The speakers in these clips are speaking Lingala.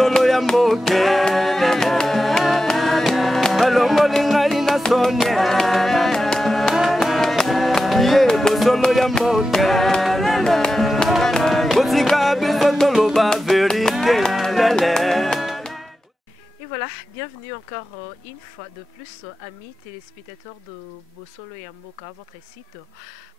bosolo ya mboke balongoli ngai na sonye ye bosolo ya mboke botika biso toloba vérité lele. Et voilà, bienvenue encore une fois de plus, amis téléspectateurs de Bosolo Yamboka, votre site.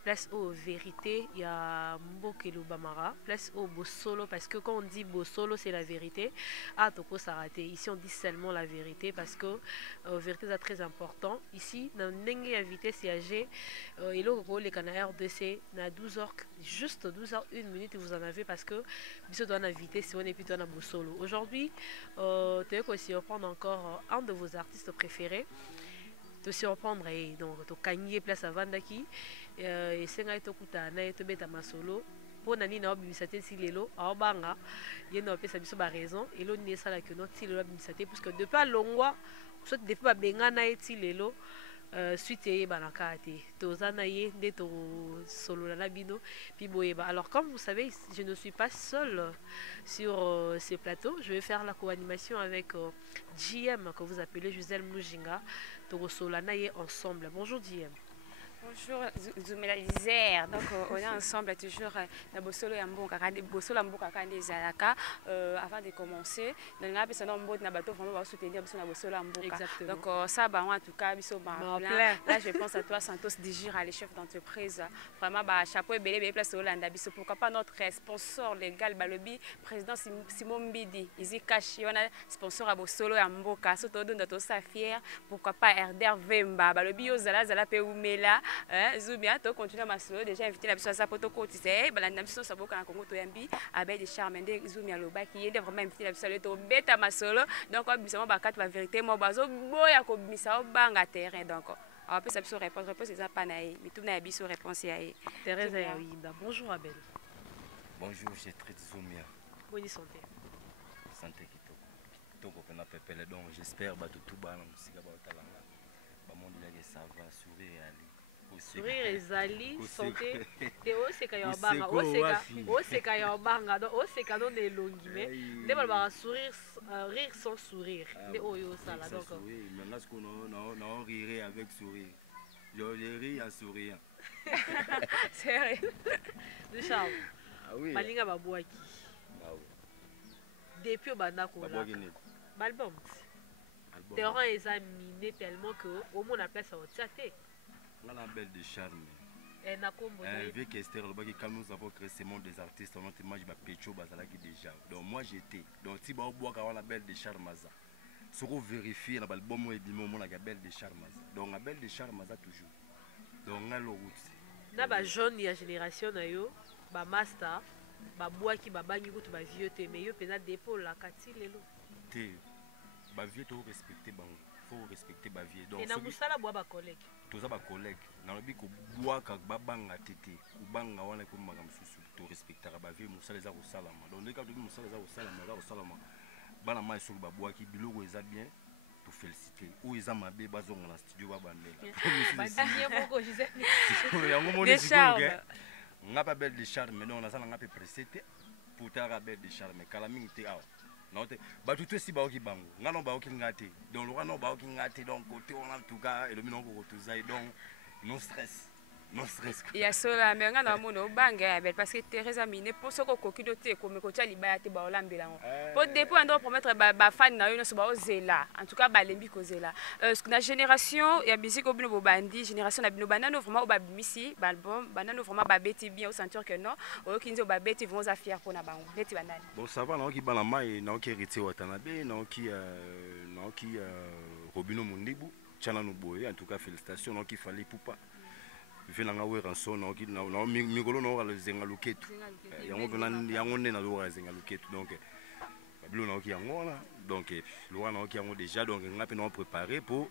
Place aux vérités, il y a Mbokelo Bamara. Place au Bosolo, parce que quand on dit Bosolo, c'est la vérité. Ah, Toko Sarate. Ici, on dit seulement la vérité, parce que vérité, c'est très important. Ici, dans Nengue invité siégé, et le rôle, les canards RDC, à 12h, juste 12h01 minute, vous en avez, parce que vous doit inviter si on est plutôt dans Bosolo. Aujourd'hui, tu veux aussi reprendre encore un de vos artistes préférés. Te surprendre et donc to kanye place à Vandaki et senga to kuta na to beta masolo pour nani na obisate si lelo a banga yeno pesa biso ba raison et lo ni sala que notre lelo obisate parce que depuis longwa soit depuis ba benga na eti lelo suite et banakate to zana ye de to solo la bino puis boyeba. Alors comme vous savez, je ne suis pas seule sur ces plateaux. Je vais faire la co-animation avec JM que vous appelez Gisèle Moujinga. Solana est ensemble. Bonjour JM. Bonjour Zoumela. Donc on est ensemble toujours dans Bosolo Yamboka, Bosolo Yamboka Zalaka. Avant de commencer, nous avons besoin d'un bateau vraiment soutenir Bosolo Yamboka. Donc ça, en tout cas, là je pense à toi Santos Digira, les chefs d'entreprise. Vraiment, chapeau et belé place Hollande. Pourquoi pas notre sponsor légal, Balobi, président Simon Mbidi, Izi Kashi, on a sponsor à Bosolo Yamboka. Surtout dans sa fière. Pourquoi pas RDR Vemba, Balobi Ozala Zala Peumela. Zoubia, tu continues ma solo. Déjà invité la personne à Poto Côte, tu sais, la nation Saboka en Congo, Toyambi, avec des charmes, des Zoumia Loba qui est vraiment invité la personne à Beta ma solo. Donc, on va battre la vérité, mon bazo, boya ko misa banga terrain. Donc, on peut s'absous réponse, c'est ça pas naï, mais tout n'a pas réponse à Thérèse Aïda. Bonjour Abel. Bonjour, j'ai très Zoumia. Bonne santé. Santé qui donc on a pépé donc j'espère que tout bas dans musique ba talanga. Ba monde là que ça va sourire aller. Sourire ezali santé te oseka ya banga oseka ya banga donc oseka non elongi mais nde ba sourire rire sans sourire nde oyo sala donc maintenant ce qu'on a rire avec sourire je ris en souriant. C'est vrai Richard. Ah oui balinga babwaki depuis banda ko la album terrain eza miné tellement que au moins la place au tchaté. On a belle de charme. Vu qu'Esther, quand nous avons créé ce monde des artistes, on a imagé Pécho Bazalaki déjà. Donc moi j'étais. Donc si on voit qu'on a belle de charme, si on vérifie, on a le bon mot et le moment on a belle de charme. Donc on a belle de charme toujours. Donc on a le route. Na ba jeune ya génération na yo, ba master, ba bois qui ba bangi ko to ba vieux te mais yo pena d'épaule la kati lelo. Te ba vieux to respecter bango. Faut respecter ba vieux. Donc et na musala bois ba collègue. Tous ba collègue na lobi ko bois ka ba banga tete ou banga wana ko magam susu to respectera ba vieux musala za ko salama. Donc le cas de musala za ko salama bana mai so ba bois ki biloko eza bien to féliciter ou eza mabe bazonga na studio ba bandela. Ba bien beaucoup Gisèle. Yango moni sikoke. Nga ba belle de charme mais on a ça nga pe précité pour ta belle de charme kala mingi te awa. Non, bah tout aussi bah qui bango, non bah qui ngate, donc le non bah qui ngate donc côté on a tout cas et le minant qu'on tout ça donc non stress. Non stress. Il y a cela mais on a mon banga parce que Teresa mine pour ce qu'on coquille de comme côté libéré bah olambela. Pour dépôt on doit promettre bah fan na yo so bah ozela. En tout cas bah lembi kozela. La génération ya musique au bino bandi, génération na bino banano vraiment au ba misi, bah album banano vraiment bah beti bien au sentir que non, au kinzo bah beti vont za fier pour na bango. Beti banane. Bon ça va non qui bala mai non qui héritier watanabe non qui Robino Mundibu, Tchana Nuboye en tout cas félicitations non qui fallait pour pas. Venanga we ranso no ki na migolo no ga zenga luketu yango na lo ga zenga luketu donc babilo na ki yango na donc lo na ki yango déjà donc ngape no préparer pour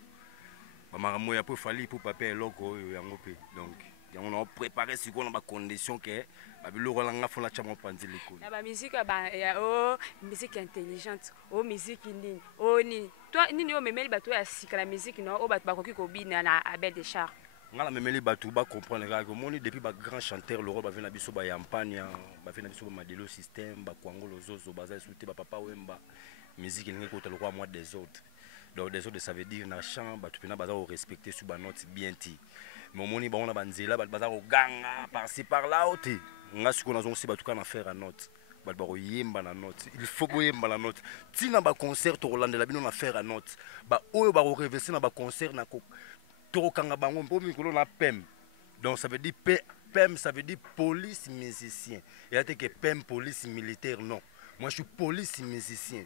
ba maramo ya pour fali pour papier loko yango pe donc yango na préparer siko na ba condition que babilo ga nga fola chama panzi liko na ba musique ba oh musique intelligente oh musique nini oh ni toi nini o memeli bato ya sika la musique no o bato bakoki ko bina na Abel de Char. Ngala memeli batu ba comprendre que moni depuis ba grand chanteur le roi ba vena biso ba yampania ba vena biso ba madelo système ba kwangolo zozo ba za souté ba papa wemba musique n'est que le roi moi des autres. Donc des autres ça veut dire na chant ba tu peux na baza respecter sur ba note bien ti. Mais moni ba on a banzela ba baza ko ganga par-ci par là oti. Nga siko na zonsi ba tu kana faire à note. Ba ba yemba na note. Il faut yemba na note. Tina ba concert to Rolande la bino na faire à note. Ba oyo ba reverser na ba concert na ko to kanga bango mpo mikolo na pem. Donc ça veut dire PEM, ça veut dire police musicien. Il y a que PEM, police militaire, non. Moi je suis police musicien.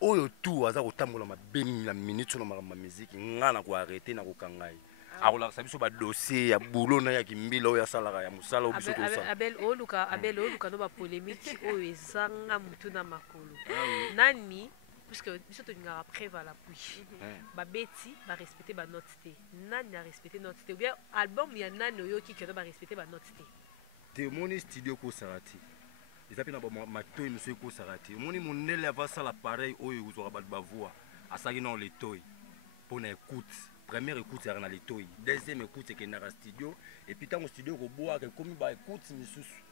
Oyo tout, aza kotambola ma bemi la minute sur ma musique, ngana ko arrêter na ko kangai. Alors là, ça veut dire dossier ya boulot na ya kimbila oya salara ya musala obiso to ça. Abel oluka no ba polémique oyo ezanga mutu na makolo. Nani puisque biso to ngara préva la puis. Ba beti ba respecter ba note té. Nani a respecter note té. Ou bien album ya nani oyo ki ba respecter ba note té. Te moni studio ko sarati. Ils appellent ma toy monsieur ko sarati. Moni monele va ça l'appareil oyo uzora ba voix. Asagi non les toy. Pour na écoute. Première écoute c'est na les toy. Deuxième écoute c'est que na studio et puis tant au studio ko boa que comme ba écoute misusu.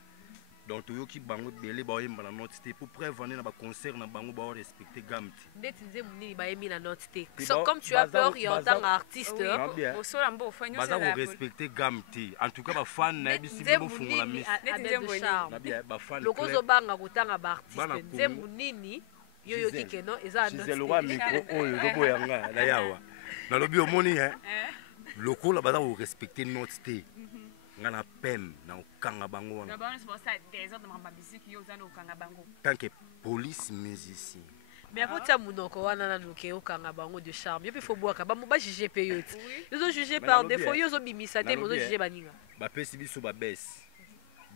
Donc tu yoki bango belé ba yemba na note té pour prévenir na ba concert na bango ba respecter gamti. Ndeti nze munini ba yemi na note té. Comme tu as peur y en tant qu'artiste, bosola mbo fanyo ça va respecter gamti. En tout cas ba fan na bisi bo fungola miss. Ba fan. Lokozo banga kotanga ba artiste. Nze munini yoyo kikeno eza note. C'est le roi micro oyo lobo yanga la yawa. Na lobi omoni hein. Lokola ba za respecter note té. Ngana pem na okanga bango wana. D'abord c'est pour ça des autres ma musique yo za na okanga bango. Tant que police musicien. Mais après ça munoko wana na nuke okanga bango de charme. Yo pe fo boaka ba mo ba juger pe yo. Yo zo juger par défaut yo zo bimisa te mo zo juger baninga. Ba pesi biso ba baisse.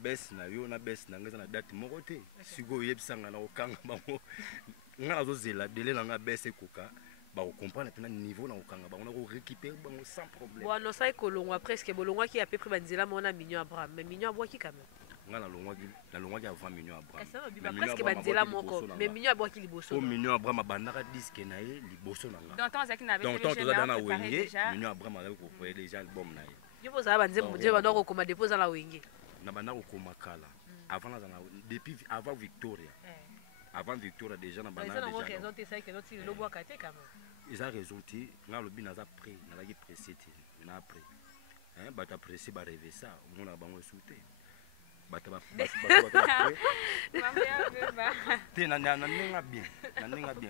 Baisse na yo na baisse na ngeza na date moko te. Sigo yebisanga na okanga bango. Ngana zo zela délai na nga baisse koka. Bah on comprend le niveau dans Okanga, on a récupéré sans problème. Bon, non ça est colonga presque bolonga qui a peu près banzela mais on a mignon Abraham, mais mignon bois qui quand même. On a la longa qui a 20 millions Abraham. Ça va presque banzela moko, mais mignon bois qui liboso. Oh mignon Abraham bandara disque na ye liboso na nga. Dans temps ça qui n'avait pas déjà. Donc dans wenge, mignon Abraham a ko faire déjà album na ye. Je pose à banze mon Dieu bando ko koma dépose dans la wenge. Na banda ko koma kala. Avant na depuis avant Victoria. Avant Victoria déjà na banda déjà. Ça n'a pas raison c'est ça que notre le bois caté quand même. Ils ont raison, dans le bin, après, on a pressé, on a après. Hein, bah t'as pressé, bah rêver ça, on a bango sauté. Bah t'as t'es na bien,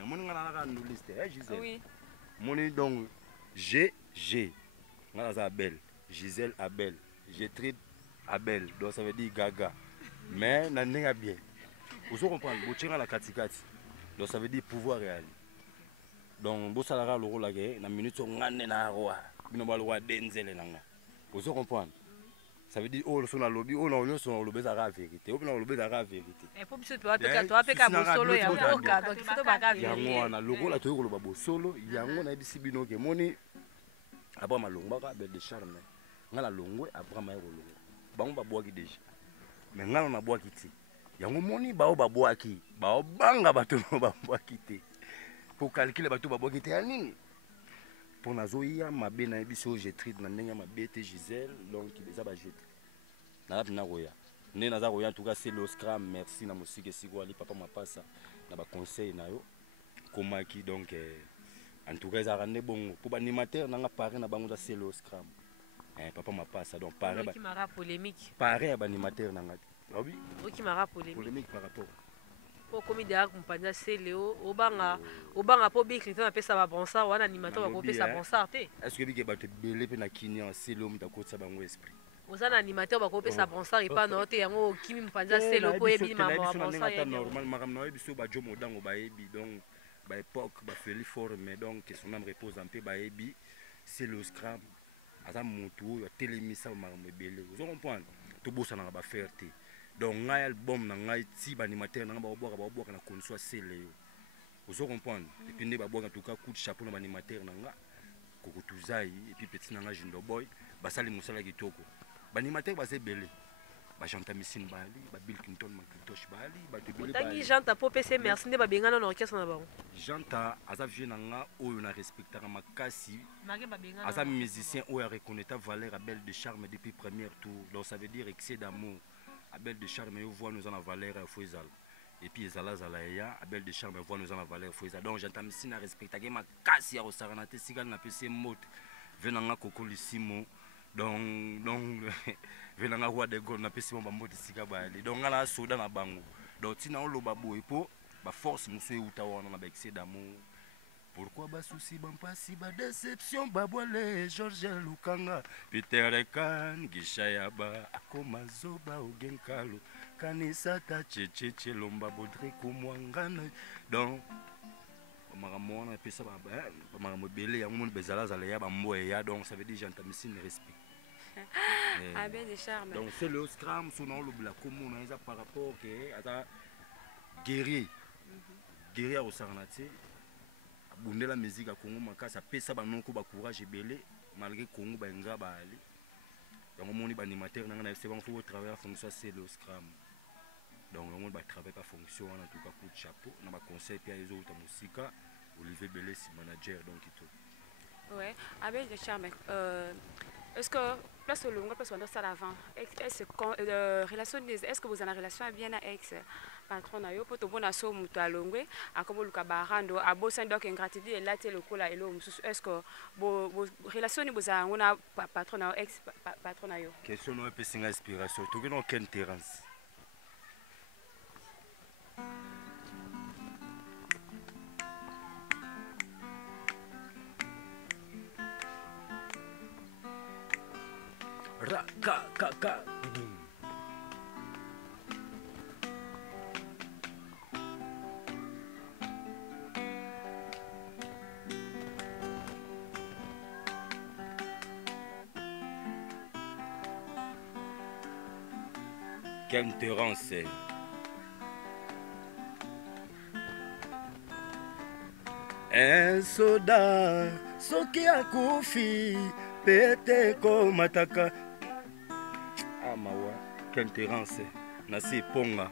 mon n'a nous liste, Gisèle. Oui. Mon donc G, on a Abel, Gisèle Abel, Gétrude Abel, donc ça veut dire Gaga. Mais n'a bien. Vous comprenez, vous tirez la katikati, donc ça veut dire pouvoir réel. Donc bo salara loro la guerre na minute ngane na roi bino ba roi Denzel nanga vous comprenez ça veut dire oh le son na lobby oh non son lobby za la vérité oh non lobby za la vérité et pour biso toi peka bo solo ya boka donc faut ba ka vérité yango na logo la to ko ba bo solo yango na bisi bino ke moni aba malongba ka bel de charme ngala longwe Abraham ya longwe bango ba boaki déjà mais ngala na boaki ti yango moni ba o ba boaki ba o banga bato ba boaki te pour calculer bateau baboki te nini pour nazoya mabe na biso Gétrude na ndenge mabe te Gisèle donc les aba jeté na na roya ne na za roya en tout cas c'est l'Oscar merci na musique siko ali papa mapasa na ba conseil na yo komaki donc en tout cas ça rende bon pour animateur na nga paré na bango za c'est l'Oscar papa mapasa donc paré qui mara polémique paré à animateur na nga oui qui mara polémique par rapport pour comme derrière compagnie c'est Léo obanga po bik litana pesa ba bonsoir wana animateur ba pesa bonsoir te est-ce que bik ba te belé pe na kinya c'est Léo mta ko tsa bango esprit ozana animateur ba ko pesa bonsoir et pas no te yango kimi mpanja c'est Léo ko yebi ma bonsoir ya normal maram na biso ba jomo dango ba yebi donc ba époque ba feli forme donc que son âme repose en paix ba yebi c'est le scram asa mutu ya télémisa maram belé vous comprenez to bossa na ba fierté donc ngai album na ngai ti ba animateur na ba boka na konso sele vous comprenez et puis ne ba boka en tout cas coup de chapeau na ba animateur na nga koko tuzai et puis petit na nga Jindo Boy ba sali musala kitoko ba animateur ba se belé ba chanta Missine Bali ba Bill Clinton Macintosh Bali ba te belé tangi janta po pc merci ne ba bengana na orchestre na bango janta aza vie na nga oyo na respectera makasi aza musicien oyo reconnaître valeur à belle de charme depuis premier tour donc ça veut dire excès d'amour Abel de charme yo voit nous en valeur à Foizal et puis ezala ya Abel de Charme voit nous en la valeur foiza donc j'entame si na respecta ke makasi ya osarana te sigal na pese mote venanga koko lisimo donc venanga roi de gol na pese mo bamote sika bali donc ala soda na bango donc tina on loba boy po ba force musu euta wana na ba excès d'amour. Pourquoi bas souci ban pasi ba déception babwale George Lukanga Peter Kan Gishayaba akoma zoba ogenkalo kanisa ta cheche lomba bodre kumwangana donc maramona pesa ba maramobele ya monde bezala zala ya bamboye ya donc ça veut dire j'entame si ne respect. Abel de Charme. Donc c'est le scram sous non le bla commun ça par rapport que ata guerrier guerrier au sarnati bundela la musique à Congo makasa pesa banoko ba courage belé malgré Congo ba nga ba ali donc mon animateur nanga na c'est bon faut travailler à fonction c'est le scram donc on va travailler à fonction en tout cas coup de chapeau na ba conseil puis les autres musique Olivier Belé c'est manager donc tout. Ouais, Abel de Charme. Est-ce que place au long place on ça avant est-ce que relation est-ce que vous avez une relation bien avec ex patron na yo poto bona so mutu alongwe akobo luka barando abosa donc ingratitude et là te lokola elo mususu est-ce que bo relation ni boza ngona patron na ex patron na yo question no pesi nga inspiration to que non ken terrace ra ka Ken Terence un soldat soki akufi pete ko mataka amawa Ken Terence nasi ponga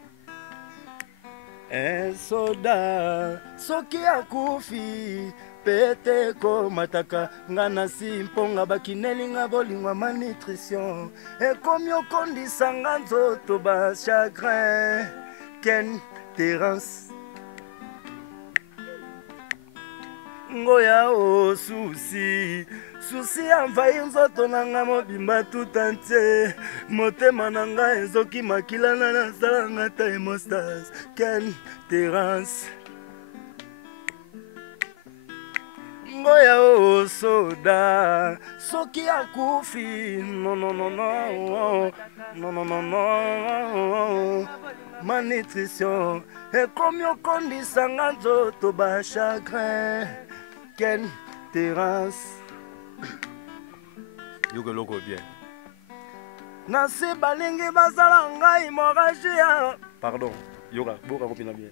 un soldat soki akufi pete ko mataka ngana si mponga bakinelinga bolingwa malnutrition ekomi okondisa nga nzoto ba chagrin Ken Terence ngoya o susi envahi nzoto nanga mobimba tout entier motema nanga ezoki makilana nasalanga ta hemostase Ken Terence ngoya o soda soki akufi non malnutrition ekomi okondisa nga nzoto ba chagrin Ken Terence yoke loko bien nasi balingi bazala ngai hémorragie pardon yoka boka kopina bien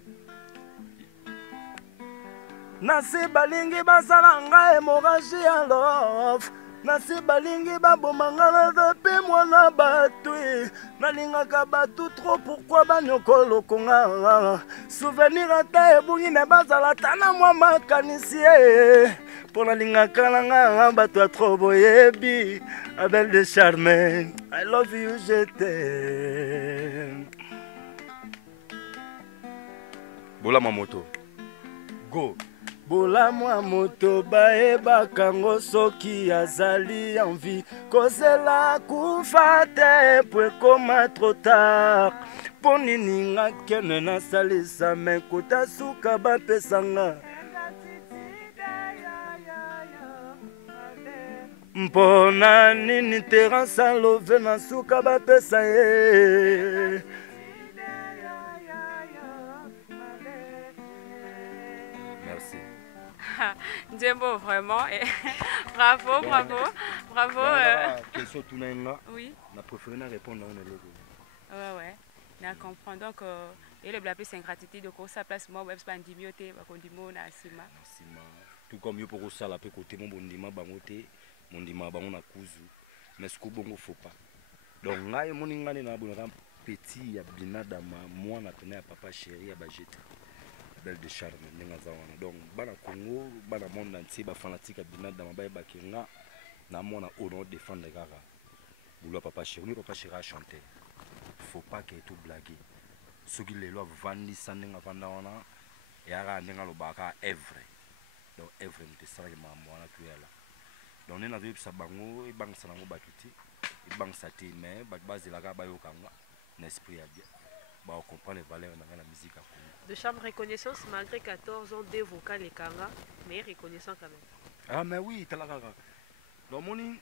nasi balingi bazala ngai hémorragie love nasi balingi babomanga na pe mwana batui nalingaka batu trop pourquoi banyokolokonga souvenir ata ebungi me bazala ta na mwa makanisi mpo nalingaka nanga bato ya trop boyebi Abel de Charme I love you je t'aime bolama moto go bolamwa moto bayebaka ngo soki azali envie kozela kufa te po ekoma trop tard mpo nini nga kene nasalisa me kuta suka bapesanga mpona nini Terence alove na suka bapesa ye merci. Ndembo vraiment et bravo. Question tout nainga. Oui. Na préféré na répondre on est là. Ouais. Na comprendre donc et le blabla c'est ingratitude donc ça place moi web pas ndimiote ba kondimo na sima. Sima. Tout comme yo pour ça la pe côté mon bondima bangote mon ndima bango na kuzu. Mais ce que bongo faut pas. Donc ngai moninga na bonaka petit ya binadama moi na tena ya papa chéri ya bajeta. Belle de Charme ndinga zawana donc bana Congo bana monde entier ba fanatique binadama ba bakenga na mona honor défendre gaga boulot papa chéri a chanté faut pas que tout blaguer soki lelo avandisa ndenge avanda wana eyaka ndenge alobaka evre donc evre moto esalaki makambo wana tuyala donc nde nazoyebisa bango ebangisa nango bato te ebangisa te mais bato bazelaka bayokanga na esprit ya bien baocomprendre les valeurs nanga na musique ya Congo. De chambre reconnaissance malgré 14 ans deux vocaux les kanga mais reconnaissant quand même. Ah mais oui talaka donc moni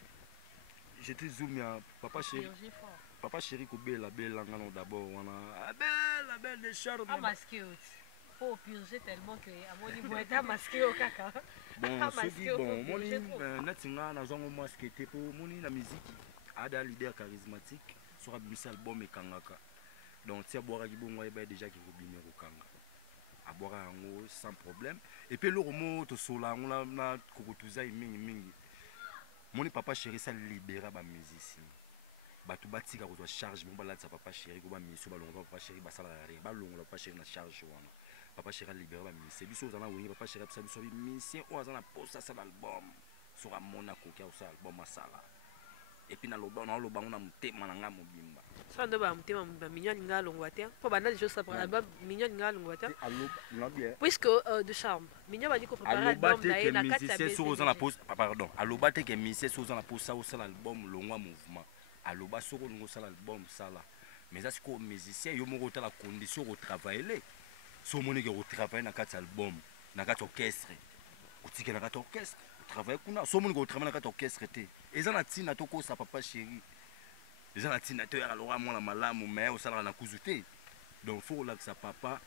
j'étais zoom ya papa chéri kobela belanga no d'abord wana la belle de charme masqué faut purger tellement que amoni boita masqué au kaka. Bon soki bon moni natinga nazongo masqué te po moni na musique ada leader charismatique sera bimisa album ekangaka donc tia boiraki bongo eba déjà ki kobima kokanga aboira yango sans problème et puis le romo to sola ngona na kokotuza mingi moni papa chéri ça libéra ba musicien batu batika ko charge mo balatsa papa chéri ko ba miso balonga papa chéri basala rien balonga papa chéri na charge wana papa chéri libéra ba musicien biso zana woni papa chéri ça biso musicien o azana posta ça l'album sur amona ko kia ça album masala et puis na loba na mutema na nga mobimba ça ndo ba mutema mignon nga longwa te po banda je ça pour album mignon nga longwa te puisque de charme mignon ba dit ko préparer album na 4 sur aux na pose pardon aloba te que musicien sur aux na pose ça au album longwa mouvement aloba soko ngo ça l'album sala mais ça c'est comme musicien yo moko ta la condition au travailler so moni que au travailler na 4 album na 4 orchestre utike na 4 orchestre travail kuna so moni ko travailler na 4 orchestre te ezana tina toko sa papa chéri ezana tina to ya lora mona malamu mais au sala na kuzuté donc faut là que sa papa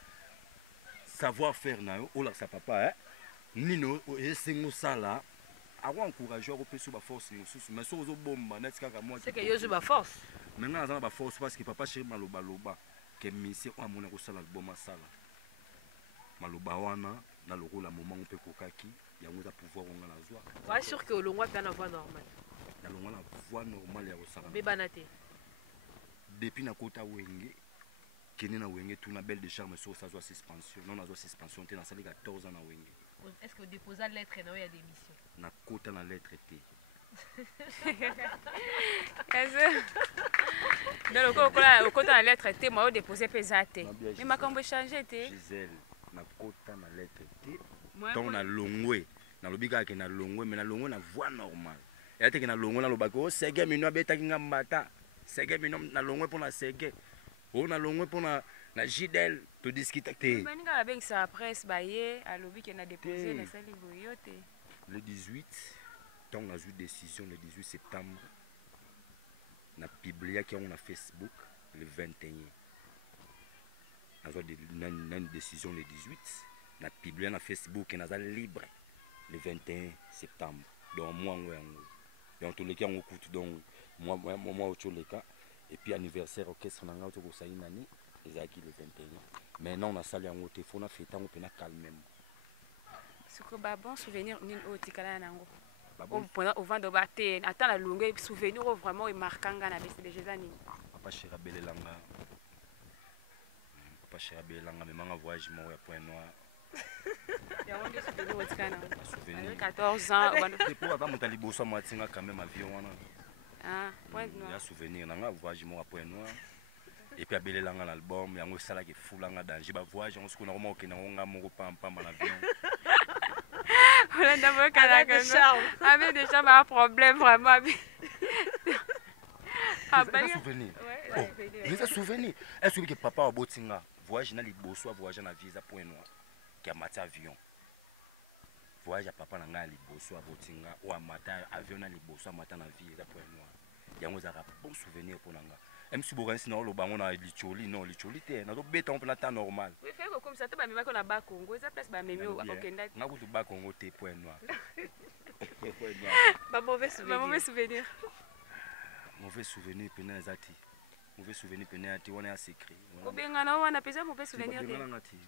savoir faire na yo o là que sa papa nino esengo sala awa encourager ko peso ba force mususu mais so zo bomba net kaka moi c'est que yo zo ba force maintenant azana ba force parce que papa chéri maloba loba que mission o amona ko sala album masala maloba wana na le rôle à moment on peut kokaki il y a un pouvoir on a la joie ouais sûr que l'on va bien avoir normal na longa la voix normale ya osala mais banate depuis na kota wenge kene na wenge tout na belle de charme sur sa joie suspension non na joie suspension te na sali 14 ans na wenge est-ce que déposer lettre na ya démission na kota na lettre te donc au kota na lettre te moi déposer pesate mais makambo changer te Gisèle na kota na lettre te donc na longwe na lobika ke na longwe mais na longwe na voix normale et ate ke na longwe na lobako sege mino abeta kinga mbata sege mino na longwe pona sege o na longwe pona na jidel to discuter te bani ka avec sa presse baye a lobika na déposer na sali boyote le 18 donc na eu décision le 18 septembre na publié qui on a Facebook le 21 na une décision le 18 na publié na Facebook et na libre le 21 septembre donc moi donc tous les cas on écoute donc moi au cas et puis anniversaire orchestre na ngauto ko saina ni ezaki le 21 maintenant on a salé en haute fona fêter on peut na calmer ce que ba bon souvenir ni au tikala nango on vend de baté attends la longue souvenir vraiment marquant na bese de jezani papa chéri belelanga papa chéri belelanga mais manga voyage mo ya Point Noir ya on est souvenir au tikana souvenir 14 ans c'est pour pas monter liboso moi tinga quand même avion wana ah Point Noir ya souvenir nanga voyage mo ya Point Noir et puis abelelanga l'album yango sala ke fulanga danger ba voyage on se connaît vraiment que na nga moko pampa na avion on d'abord avec des gens un problème vraiment souvenir les souvenirs est-ce que papa abotinga voyage na liboso voyage na visa Point Noir qui a maté avion voyage à papa na nga liboso abotinga ou amata avion na liboso amata na visa Point Noir yango za bon souvenir pour nanga même si bogan sinon le bango na licholi non licholi te na do beta on plan temps normal oui fait comme ça te ba mema ko na ba Congo ça place ba memi okenda na ko to ba Congo te Point Noir ba mauvais souvenir mauvais souvenir pena zati mauvais souvenir pena ati wana ya secret obengana wana pesa mauvais souvenir te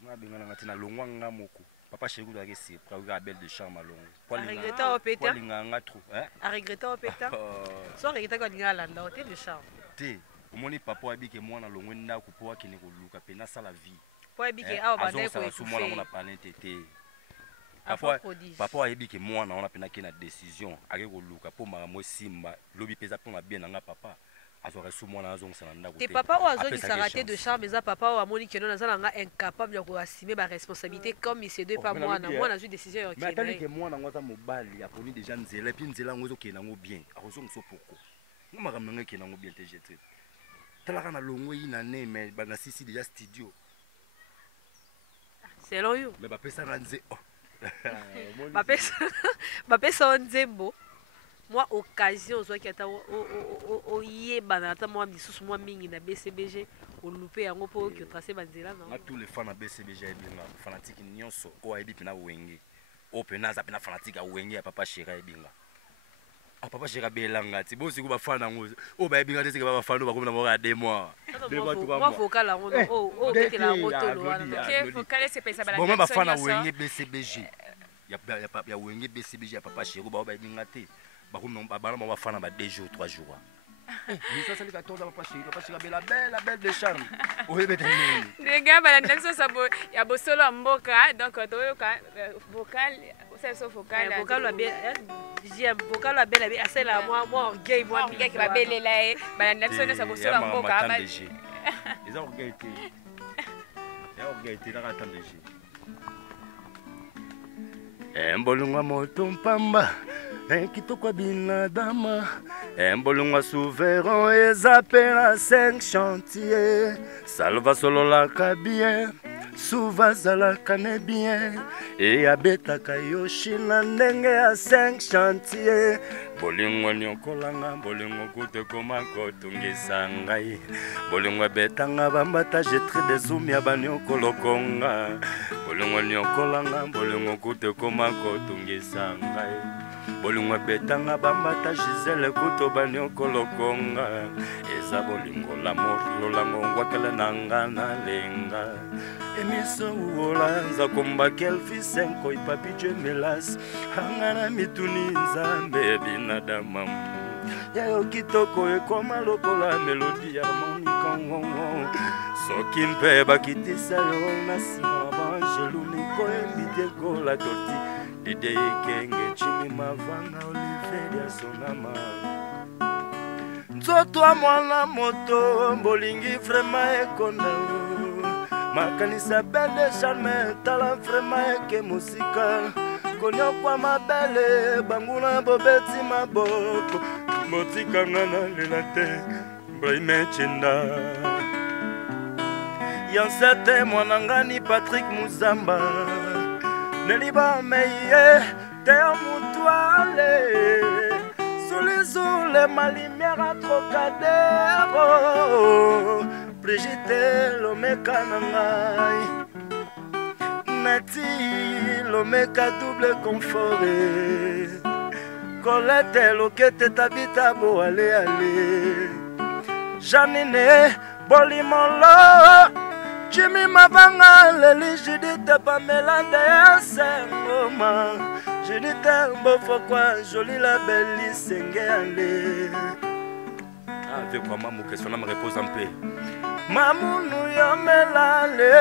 ngabengana ngati na longwa nga moko papa chéri ko ke c'est pour la belle de charme longo pour regretter au péta nga trop hein à regretter au péta so regretter ko ngala la hôtel de charme te omoni papa abike mwana longwe ndako po akene ko luka pe na sala vie po abike awa bande ko so mwana mona parler tete papa abike mwana ona pena ke na décision ake ko luka po mara mo simba lobi peza po na bien nga papa azwaka su mwana azongisa na ndako te papa oyo azongisa raté de charme eza papa oyo amoni keno nazalanga incapable ya koassume baresponsabilité comme il se doit pas mwana mwana azwi décision ya mais atalike mwana yango aza mobali aponi déjà nzela epuis nzela yango ezokende yango bien akozongisa poko ngo makambo yango ekende yango bien te jetre talaka na longo yi na ne mais banasisi déjà studio selon yo mais bapesanga nze bapesa o nzembo mwa occasion ozwaki ata oyebana ata mwa misusu mwa mingi na BCBG olupe yango mpo oki otrace banzela na tous les fans na BCBG ayebinga fanatique nyonso oyo ayebi mpena wenge oyo mpena aza mpena fanatique ya wenge ya papa shera ayebinga papa shera belanga ti bosiku bafana yango oyo bayebinga te seke babafana oyo bakomi na moko ya 2 mois mwa vocal yango oyo obetela yango tolo wana boma bafana wenge BCBG ya wenge BCBG ya papa shera bao bayebinga te bana mo bafana ba 2 jours 3 jours ça c'est le 14 papa shera bela belle de charme oyebete nini les gars balanda biso sabo ya bosolo ya mboka donc toyoka vocal osalisa vocal vocal abela bi asala mwa orgueil mwa mingi ki babelela ye balanda biso nyonso bosolo ya mboka eza orgueil te naka attendre G embolungwa moto mpamba kitoko binadama embolungwa souverain eza mpe na 5 chantier salva sololaka bien suva azalaka ne bien eyabetaka yoshi na ndenge ya 5 chantier bolingo nyokolanga bolingo kutekoma kotungisa ngai bolingo ebetanga bambata jetri desumi ya baniokolokonga bolingo nyokolanga bolingo kutekoma kotungisa ngai bolingo ebetanga bambata gisele kuto baniokolokonga eza bolingo lamor lolango ngwakele na nga nalenga emiso uola nza komba kelfisenko ipapi jemelas anga na mituni nzambe binadama yayo kitoko ekoma lokola melodi ya monikongongo soki mpe bakitisa yo na nsima bangeluniko embidiekola torti dide ekenge chimi mavanga oliveri asonama nzoto a mwana moto bolingi vrema ekonda makanisa belle charme tala vrema eke mosika konyokwa mabele banguna bobeti maboko motikanga na lela te braimechinda yansete mwanangani Patrick Muzamba neliba meye teo mutuale soulezule ma lumière à Trocadéro Brigitte lomeka na ngai Nati lomeka double confort Colette lokete tabita bo ale Janine bolimolo Jimmy Mavanga Leli Judith Pamela de Sengoma Judith Mbofokwa jolie la belle Sengele avec quoi maman question là me repose un peu Mamunu yomelale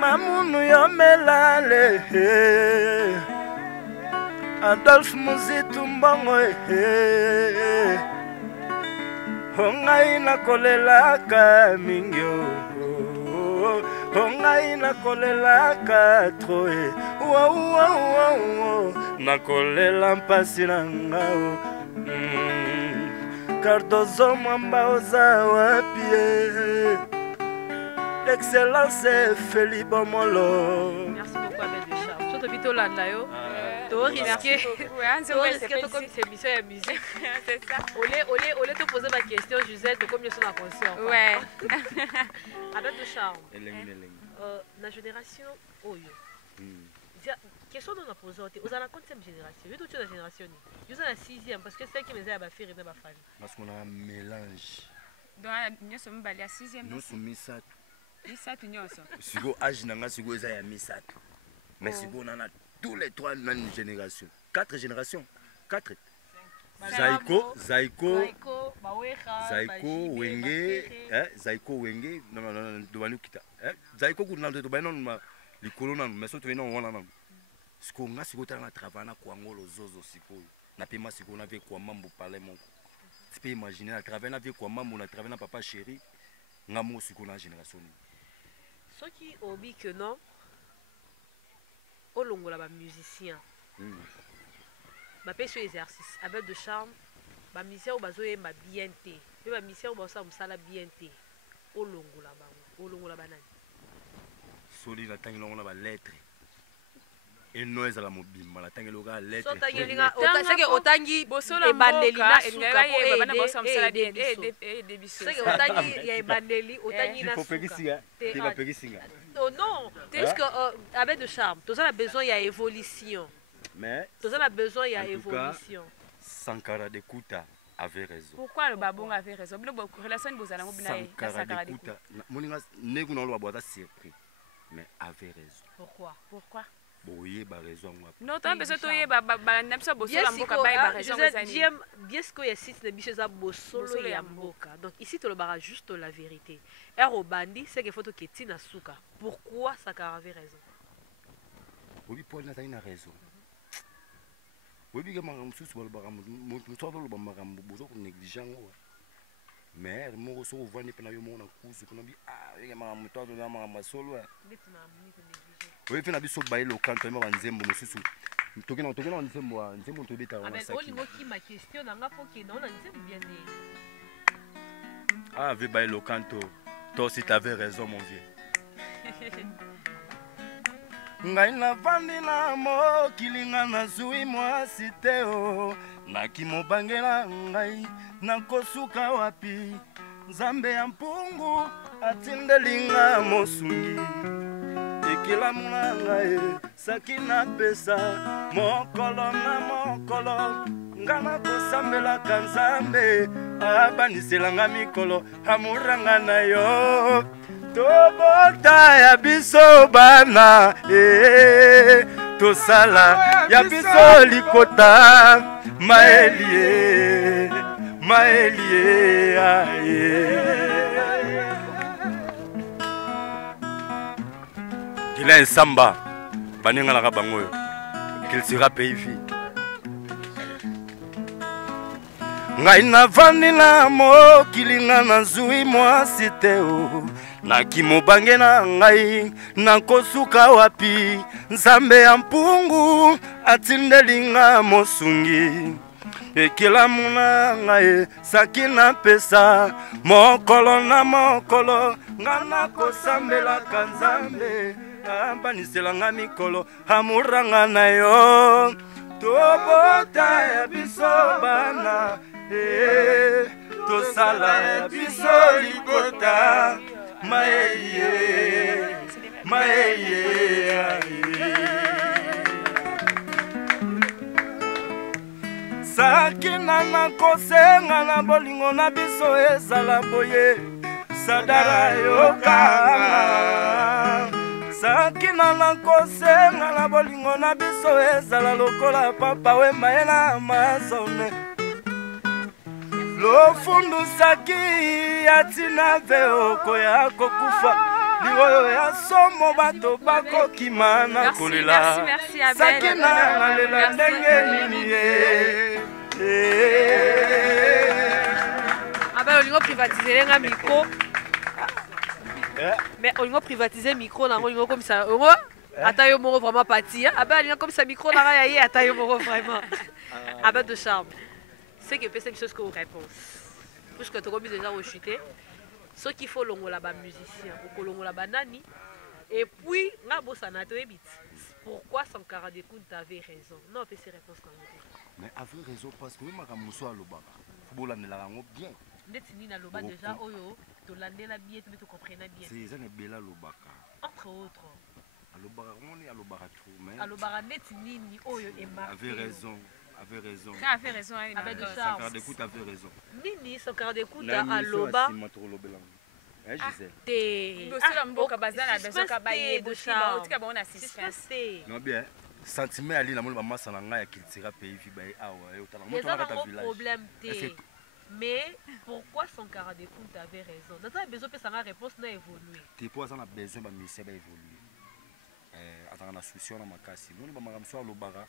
Mamunu yomelale Adolphe Muzitu mbongo Hongai na kolela ka mingyo Hongai na kolela ka troe Na kolela mpasi na ngao Cardozo mwamba oza wapie Excellence Feli Bomolo. Merci beaucoup Abel de Charme. Surtout vite Olanda yo. To risquer comme c'est émission de musique. C'est ça. Olé te poser ma question Gisèle de combien sont en concert. Ouais. Abel de Charme. La génération oyo. Question on a posé aux à la 4e génération. Je toute la génération. Vous êtes la 6e parce que c'est qui me a faire et ma famille. Parce qu'on a un mélange. Donc nous sommes à la 6e. Nous sommes misat. Misat nous. Sigo âge nanga sigo eza ya misat. Mais sigo on a tous les 3 générations. 4 générations. 4. Zaiko, Wenge, Zaiko Wenge, non, Dovanu Kita. Zaiko Goudnan de Tobanon, les colonnes, mais surtout non, on a. Ce qu'on a, c'est qu'on a travaillé à Zozo, Siko. Na pema Siko, on avait quoi, Mambo Parlement. tu peux imaginer à travers la vie quoi maman à travers papa chéri ngamo siko na génération ceux qui obi que non au longo la ba musicien ba pe sur exercice avec de charme ba musicien bazo e ma bien té mais ba musicien bazo musala bien té au longo la banane soli la tangi longo la ba lettre et noise la mobimba la tangi loga lettre so tangi linga otake otangi e bandeli na suka po e bana bazo musala bien et debiso c'est que otangi ya e bandeli otangi na suka te ba pegisinga oh non parce que avec de charme tous on a besoin il y a évolution mais tous on a besoin il y a évolution Sankara de Kouta avait raison. Pourquoi le babon avait raison? La relation de Bozala Sankara de Kouta, moninga negu na lo boata surpris, mais avait raison. Pourquoi? Boye ba raison moi. Non, tu as besoin de ba napsa bosolo mboka ba raison zani. Bien ce que y a site de bicheza bosolo ya mboka. Donc ici tu le bara juste la vérité. Ero bandi c'est que faut que tina suka. Pourquoi Sankara avait raison? Oui, Paul n'a pas raison. Oui, bien que je suis négligent. Mais je suis venu pour me dire que oui, je suis venu le canton, je suis venu le ah, je vais le canton. Toi aussi, tu avais raison, mon vieux. Ngai na vandi na mokili nga nazwi mwasi te o nakimobangela ngai nakosuka wapi nzambe ya mpungu atindeli nga mosungi ekelamu na ngai saki napesa mokolo na mokolo nga nakosambelaka nzambe abanisela nga mikolo amuranga na yo tobota ya biso bana tosala ya biso likota maelie kila ensamba baningalaka bango oyo qu'il sera pays vie ngai navandi na mokili nga nazwi mwasi te o nakimobange na ngai nakosuka wapi nzambe ya mpungu atindeli nga mosungi ekelamu na ngai saki napesa mokolo na mokolo nga nakosambelaka nzambe abanisela nga mikolo amuranga na yo tobota ya biso bana tosala ya biso likota maeye sakina nakosenga na bolingo na biso ezala boye sadara yokanga sakina nakosenga na bolingo na biso ezala lokola papa wemaye na amazone lofundu saki atina veoko ya kokufa ligoyo ya somo bato bakokima na kolela sakina nalela ndenge nini ye abe olingo privatiser nga micro mais olingo privatiser micro nango olingo comme ça ata yo moko vraiment parti abe olingo comme ça micro nanga ya ye ata yo moko vraiment abe de charme c'est que c'est une chose que vous réponse puisque tu as déjà rechuté ce qu'il faut longola ba musicien ou longola ba nani et puis nga bosana to ebit pourquoi Sankara de Kouta avait raison non on peut se réponse là mais avait raison parce que ma kamuso alobaka faut bolandela rango bien ndetini na loba déjà oyo to landela bien to comprendre bien c'est ça ne bela lobaka entre autres alobaka ngoni alobaka trop mais alobaka ndetini ni oyo e avait raison. Avait raison. Quand avait raison, avec de Sankara de Kouta avait raison. Nini Sankara de Kouta aloba. Non bien. Sentiment ali na mona massa na nga ya kiltira pays fi ba awa yo tala moto na ta village. Problème té. Mais pourquoi Sankara de Kouta avait raison? Dans ta besoin ça réponse n'a évolué. T'es pour ça na besoin ba mission ba évoluer. Attends na solution na makasi. Moni ba makamso alobaka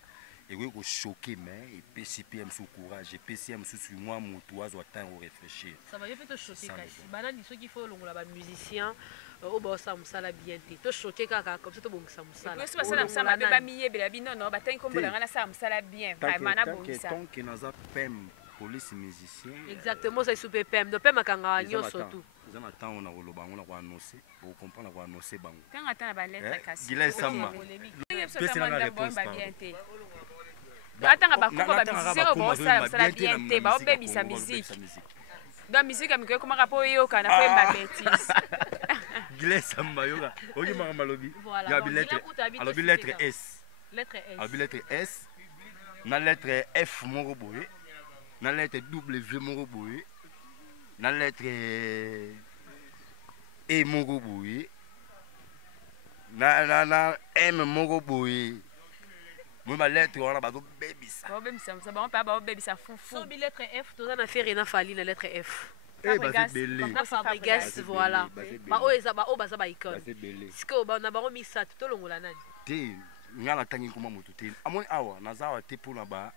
ekoki kochoke mais epesi mpe ya mosusu courage epesi ya mosusu mwa motu azwa temps korefléchir. Ça va peut te choquer kasi banani soki fo olongola bamusicien oyo baosala mosala bien te tochoke kaka comme ça tobongisa mosala osi basala mosala mabe bamiyebela bino no batangi kombolanga nasala mosala bien vraiment nabongisa tanke naza pem police musicien exactement oza esu mpe pem do pem akangaka nyonso tu eza na ntango na koloba yango na koannonce okomprendre na koannonce bango tanga ata na balettre kasi gila esamba bien te atanga bakuko babisisi oyo baosala mosala bien te baobebisa musike donc musike ya mikolo ekomaka mpo oyokana mpo yemba bétise gila esamba yoka oki makambo alobi ya bilettre alobi lettre S alobi lettre S na lettre F moko boye na lettre W moko boye na lettre E moko boye na M moko boye moi ba lettre wana bazobebisa bango mpe baobebisa fufu so bi lettre F toza na fere na fali na lettre F na Fabregas voilà baoyo eza baoyo baza baicone sikoyo na bango misato tolongola nani te nga natangi nkoma moto te amoni awa naza awa te mpona ba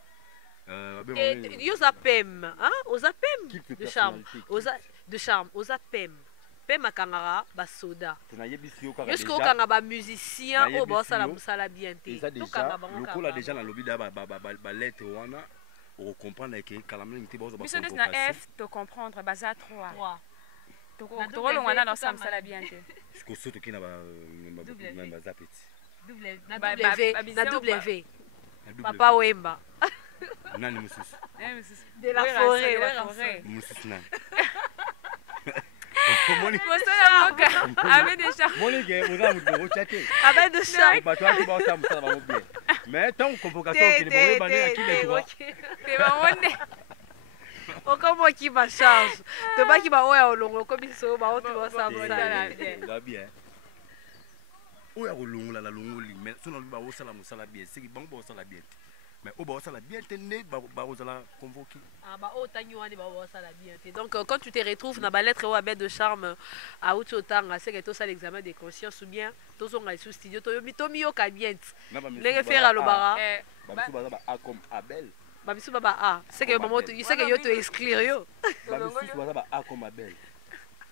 yo oza pem oza pem de charme oza pem pem akangaka basoda yoske okanga bamusicien oyo baosala mosala bien te lokola déjà nalobi da balettre wana okomprendre ke kala mingi te bazwa biso nde na F tocomprendre baza 3 tokolongwa nano osala mosala bien te so toki na baza peti na W papa wemba nani mosusu de la forêt mosusu nani mais tant convocation okomoki bacharge tobaki baoyo ya olongo okomiso baoto basala mosala bien oyo akolongola na longoli mais so nalobi baosala mosala bien seki bango baosala bien te mais oyo baosala bien te nde bakozala convoqué baoyo otangi wana baosala bien te donc quand tu te retrouves na balettre oyo abet de charme auti otanga seke tosala examen de conscience ou bien tozonga esu studio tomiyoka bien te ndenge fere alobaka babiso baza ba A comme Abel babiso baba A seke yo to exclure yo babiso baza ba A comme Abel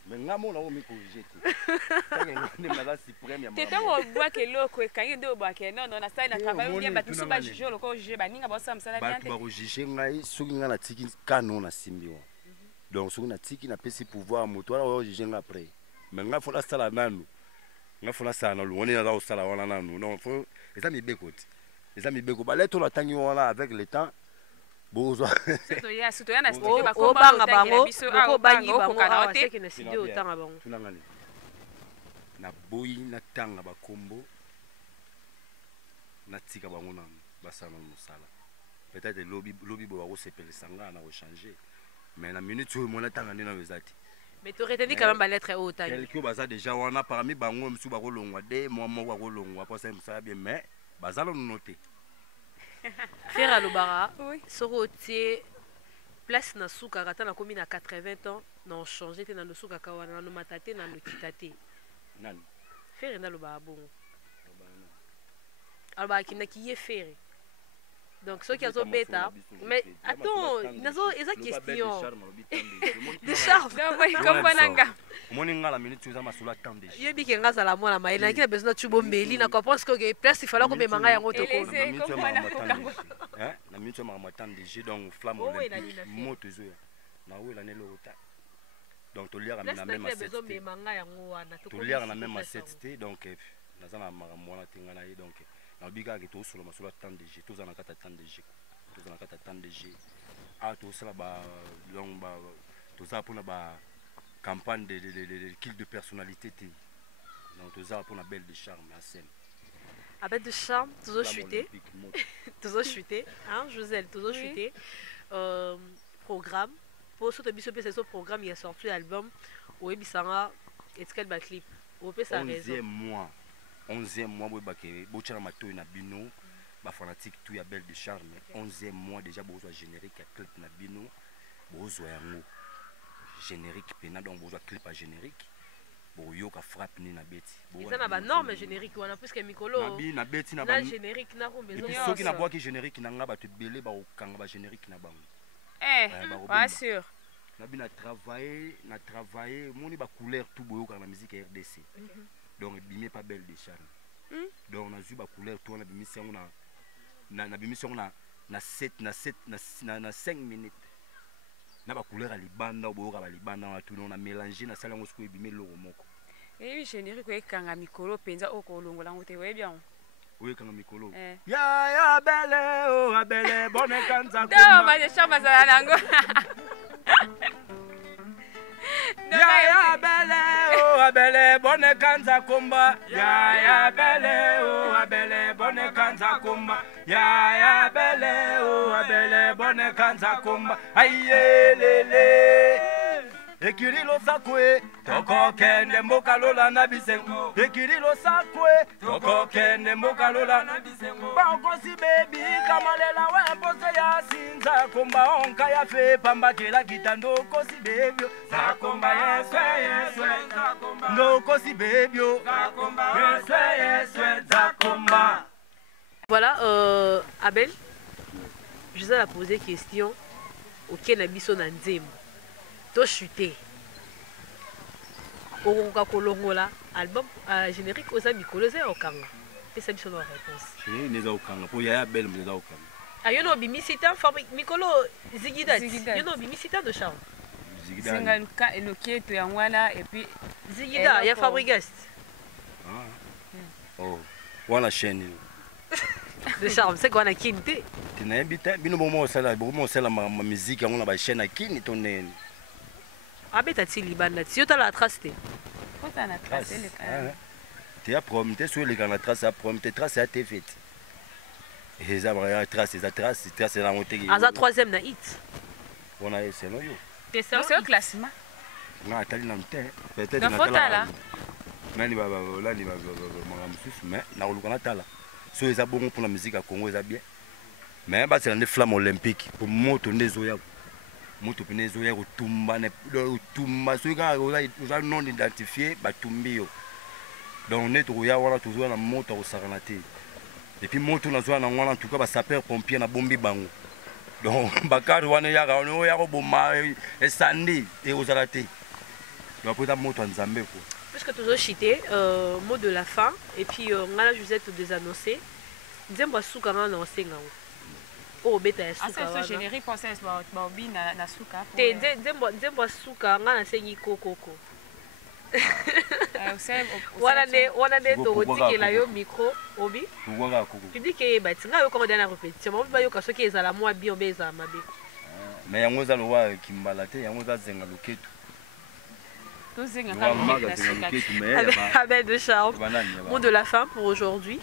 mais nga mona oyo mikorige te naza supreme ya te ntango obwaka eloko ekangi nde obwaka nono nasali na travail bien bato so bajuge oloko ojuge baninga baosala mosala bien te bato bakojuge ngai soki ngai natiki kano nasimbi wa donc soki natiki napesi pouvoir moto wana oyo ojuge ngai après mais ngai fo nasala nanu ngai fo nasala na longo nde naza kosala wana nanu donc fo eza mibeko te eza mibeko balettre oyo natangi wana avec le temps bozwa obanga bango okobangi bango awa seke na studio otanga bango tunangani naboyi natanga bakombo natika bango nanu basala mosala peut-être lobi boye bakosepelisa ngai na kochange mais na minute oyo mona tanga nde nayo eza te mais toreteni quand même balettre oyo otangi quelque baza déjà wana parmi bango mosusu bakolongwa de mwa moko bakolongwa mpo asali mosala bien mais baza nanono te fere alobaka soki otie place na sukaka ata nakomi na 80 ans na ochange te na nosukaka wana nanomata te na nokita te fere nde alobaka bongo alobaka kindaki ye fere donc soki azobeta mais attends eza question de charmekombananga omoni nga la minute eza masolo atang deja yebike nga azala mwana mayele naki na besoin na tubo mbeli na comprendre que place ifala komema nga yango tokona na minute ya makambo atang deja donc flamme olympique moto ezoya na oyo elani eloko ta donc toliaka na même aset te donc naza na makambo wana te nga na ye donc nalobi kaka ke tosolo masolo atang deja toza na kati ya temps deja toza na kati ya temps deja awa tosala toza mpona campagne de kill de personnalité te donc toza mpona belle de charme ya scène abel de charme tozochute Joselle tozochute programme mpo so tobiso mpe seso programme ya sorti album oyebisanga etikali baclip opesa raison 11e mois boyebake botyana matoi na bino bafanatique tout ya belle de charme 11e mois déjà bozwa générique ya clip na bino bozwa yango générique pena donc bozwa clip ya générique boyoka frappe ni na beti eza na ba norme générique wana parce que mikolo na beti na ba générique na ko besoin soki na boaki générique na nga bato belé ba okanga ba générique na bango pas sûr na bina travailler moni ba couleur tout boyoka na musique RDC donc bimé pas belle de charme donc on a vu ba couleur tout na bimisi yango na bimisi yango na 5 minutes na ba couleur à libanda boyoka ba libanda na tout na mélanger na sala yango siko bimé loko moko générique ekanga mikolo penza okolongola ngo te bien oui kanga mikolo ya belle oh abele bonne kanza kuma ba je chama za nango ya belle oh abele bonne kanza kumba ya belle oh abele bonne kanza kumba ya belle oh abele bonne kanza kumba aye lele ekirilo sakwe toko kende mboka lola na bisengo ekirilo sakwe toko kende mboka lola na bisengo bankosi bebi kamalela we pose ya sinza komba onka ya fe pamba kela kitando kosi bebio zakomba yeswe zakomba no kosi bebio zakomba yeswe zakomba. Voilà, Abel, je vous ai posé question auquel na biso na nzembo to chuter okonga kolongola album générique oza mikolo za okanga pesa biso na réponse neza okanga po ya Abel neza okanga ayono bimisita fabrique mikolo zigidat yono bimisita de charme zingaluka eloketo ya ngwana et puis zigida ya fabricast oh wala chaîne de charme c'est quoi na kinte tinabita bino bomo sala ma musique yango na ba chaîne na kini tonene abeta ti libanda ti yo tala trace te kota na trace le ka te ya prometé sur les grandes traces à prometé trace à TV et ça va trace la montée aza troisième na hit on a c'est no yo c'est au classement na tali na mte peut-être na tala nani baba lani baba mama mususu mais na olukana tala so eza bon pour la musique à Congo eza bien mais ba c'est la flamme olympique pour moto ndezo ya moto penezo ya kutumba ne tumba so ka oza non identifié batumbi yo donc net ya wala toujours na moto ko saranate et puis moto na zo na ngwana en tout cas ba sapeur pompier na bombi bango donc bakari wana ya ka no ya ko boma esandi et ozalate donc peut-être moto nzambe ko puisque toujours chité mot de la fin et puis ngala Josette désannoncé nzembo suka na osenga o beta ya suka wana générique process ba obi na suka te nzembo suka ngana sengi kokoko wana ne to tikela yo micro obi tu dis que batinga yo comme dans répétition on va yo ka soki ezala moi bien obeza mabe mais yango za lo wa kimbala te yango za zenga loketu to zenga ka Abel de charme mot de la fin pour aujourd'hui.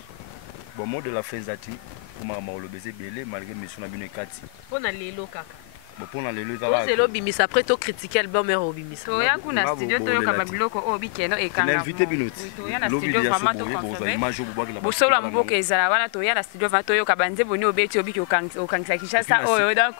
Bon mot de la fin zati pour ma le baiser belé malgré mission na bino kati pona lelo kaka bon pona lelo za wa zelo bimisa après to critiquer album et obimisa to ya kuna studio to yoka babiloko obi keno e kanga invité binoti to ya na studio vraiment to confirmer bosolo mboka ezala wana to ya na studio va to yoka banze boni obeti obi ko kangisa Kinshasa oyo donc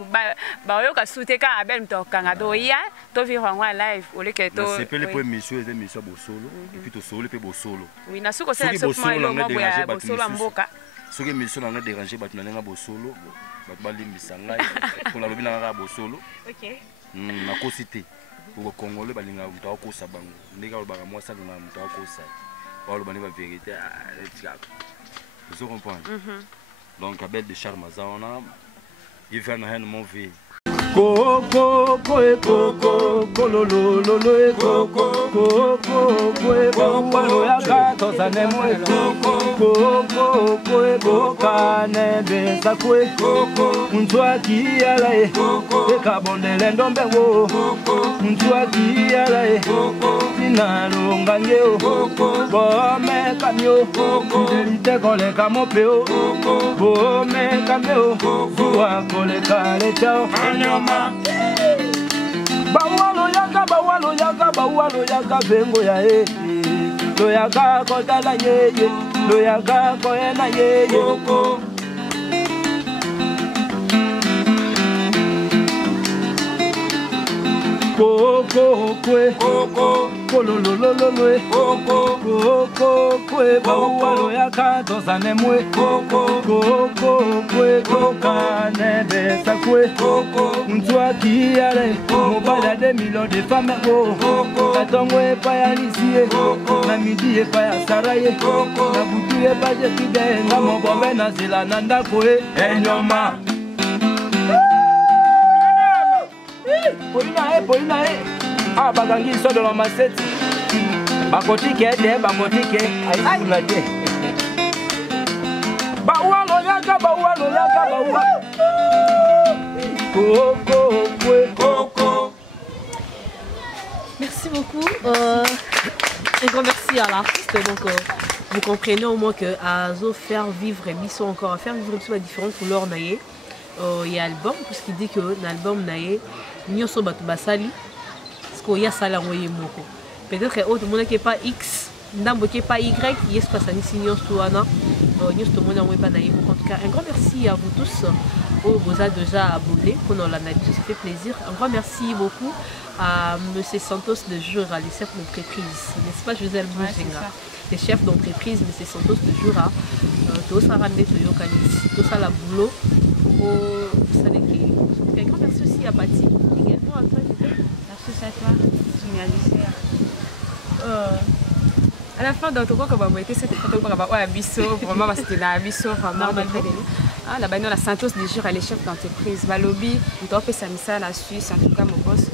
ba yoka sute ka Abel to kanga to ya to vivre en live au lieu que to c'est pas les premiers émissions des émissions bosolo et puis to solo pe bosolo oui na suko c'est absolument mo ya bosolo mboka soki mission na déranger bato na lenga bosolo bato balimbisa ngai pour la lobina nga bosolo OK na kosité pour congolais balinga muto akosa bango ndeka lobaka moi ça na muto akosa ba lobani ba vérité vous comprenez donc Abel de charme za ona il vient na hen mon vie Coco, coco, cololo, lolo, coco, coco, coco, ya gato sanemo, coco, coco, cane besa kwe, untua kiala e, kabondele ndombe wo, untua kiala e, sinalonga ngeo, bome kamyo, ndelite kole kamopeo, bome kamyo, fuwa kole kale chao. Bawalo yaka vengo ya lo yaka kotala yeye lo yaka koena yeye koko koko kwe koko kolololololwe kokokwe bauwalo yakatozanemwe kokokwe kokanebesakwe ntwakiyale mobali ya 2 millions de femmes katongo epa ya lisie na midi epa ya saraye na butu epa jetide nga mobombe na zela na ndako enyoma polina ah bakangi so de la maseti bakotike de bakotike aisuna de bauwalo yaka bawa Coco. Merci beaucoup. Un grand merci à l'artiste. Donc, vous comprenez au moins que à faire vivre Misso encore, à faire vivre Misso différente couleur naïe. Il y a l'album, puisqu'il dit que l'album naïe, Nyoso Batu Basali, parce qu'il y a ça là, peut-être que tout le monde qui n'est pas X, n'importe qui n'est pas Y, il y a ce que ça n'est pas Nyoso, Nyoso, tout le monde n'est pas naïe. En tout cas, un grand merci à vous tous. Vous avez déjà abonné pour l'analyse, ça fait plaisir. Un grand merci beaucoup à M. Santos de Jura, les chefs d'entreprise, n'est-ce pas José Bouzenga, les chefs d'entreprise, M. Santos de Jura, tout ça rende tout ça la boulot. Un grand merci aussi à Bati, également à toi José. Merci à toi, génialisé. À la fin d'un tour, quand on a été cette photo, on a Bisso, vraiment c'était un Bisso, vraiment la bannière la Santos de Jura, les chefs d'entreprise, Balobi, on a fait ça à la Suisse, en tout cas mon boss,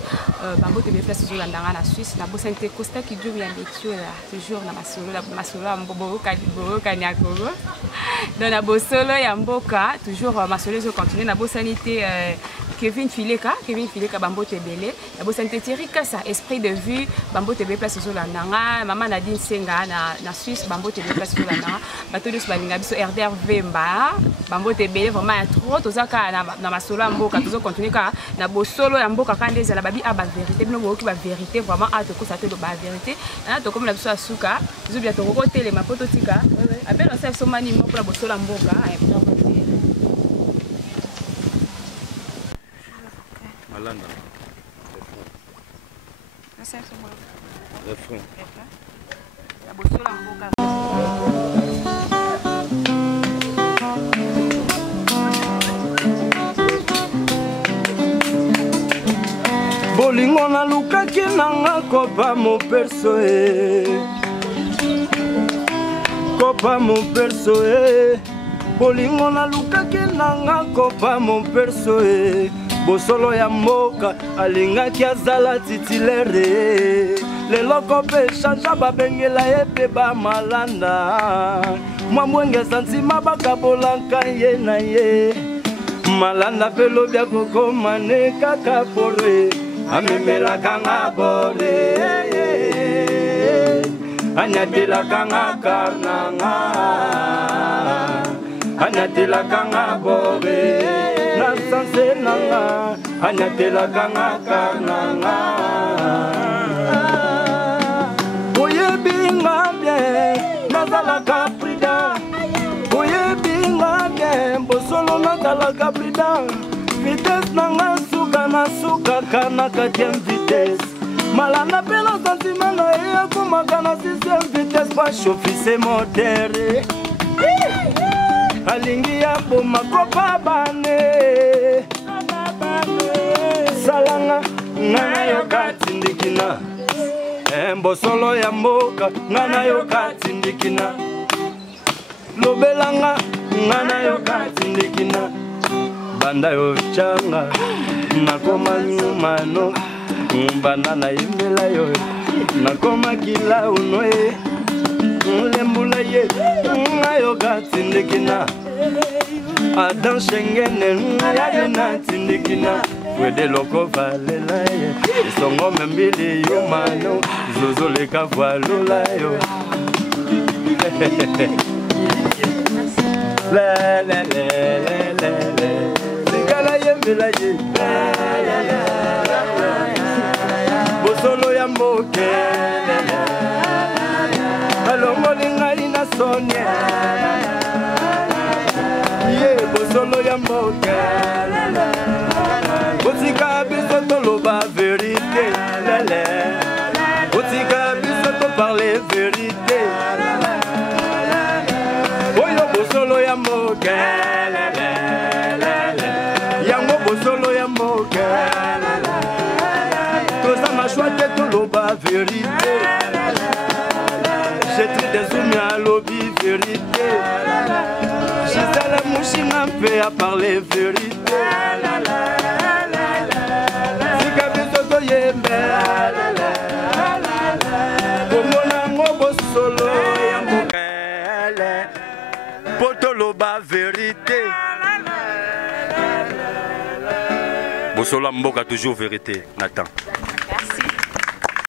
Bambo te déplace toujours dans la Suisse, la bosse Sainte Costa qui joue bien métier toujours dans ma solo, Mbobo Kanyakoro, dans la bosse solo et Mboka, toujours ma solo je continue, la bosse sanité Kevin Fileka, Bambo te belé, la bosse sanité Thierry Kassa, esprit de vue, Bambo te déplace toujours dans la maman Nadine Senga na Suisse, Bambo te déplace toujours dans la bateau de Sbalinga, biso RDR Vemba, Bambo te belé vraiment il y a trop tout ça na ma solo Mboka, toujours continuer ka na bosse solo Mboka quand les la babi a ba vérité, bien moi qui ba vérité vraiment à te constater de ba vérité, na to comme la biso asuka, biso bien to côté les mapoto tika, appelle on sait so mani mo pour la bosse solo Mboka, Malanda. Refrain. La bosse solo Mboka. Bolingo na lukaki nanga kopa mon perso kopa mon perso Bolingo na lukaki nanga kopa mon perso Bosolo ya mboka alingaki azala titilere leloko pe chanja babengela ye pe bamalanda mwa mwenge santima bakabolanka ye na ye malanda pe lobi akokoma ne kaka pore amemelaka nga bore anyatelaka nga karnanga anyatelaka nga bore na sanse nanga anyatelaka nga karnanga oyebi nga bien nazalaka prida oyebi nga bien bosolo nazalaka prida vitesse nanga suka na sukaka na 4e vitesse malanda mpe na santima na ye akomaka na 6e vitesse bashofise motere alingi aboma kopa bane salanga nga nayoka tindikina mbosolo ya mboka nga nayoka tindikina lobelanga nga nayoka tindikina banda yo changa nakoma nyumano banda na imbela yo nakoma kila unoe lembula ye ngayoka tindikina adan shengene yalina tindikina wede loko valela ye isongo membili yumano zozoleka voilula yo la la la la la sigala yembela ye bosolo ya mboke alongolingai na sonia ye bosolo ya mboke botika biso toloba verite lele botika mboka yango bosolo ya mboka toza mashwa te toloba vérité jetri desumi alobi vérité Gisele mushinga mpe a parler vérité sika biso toyembe komonango bosolo ya mboka po toloba vérité bosolo ya mboka toujours vérité Nathan. Merci.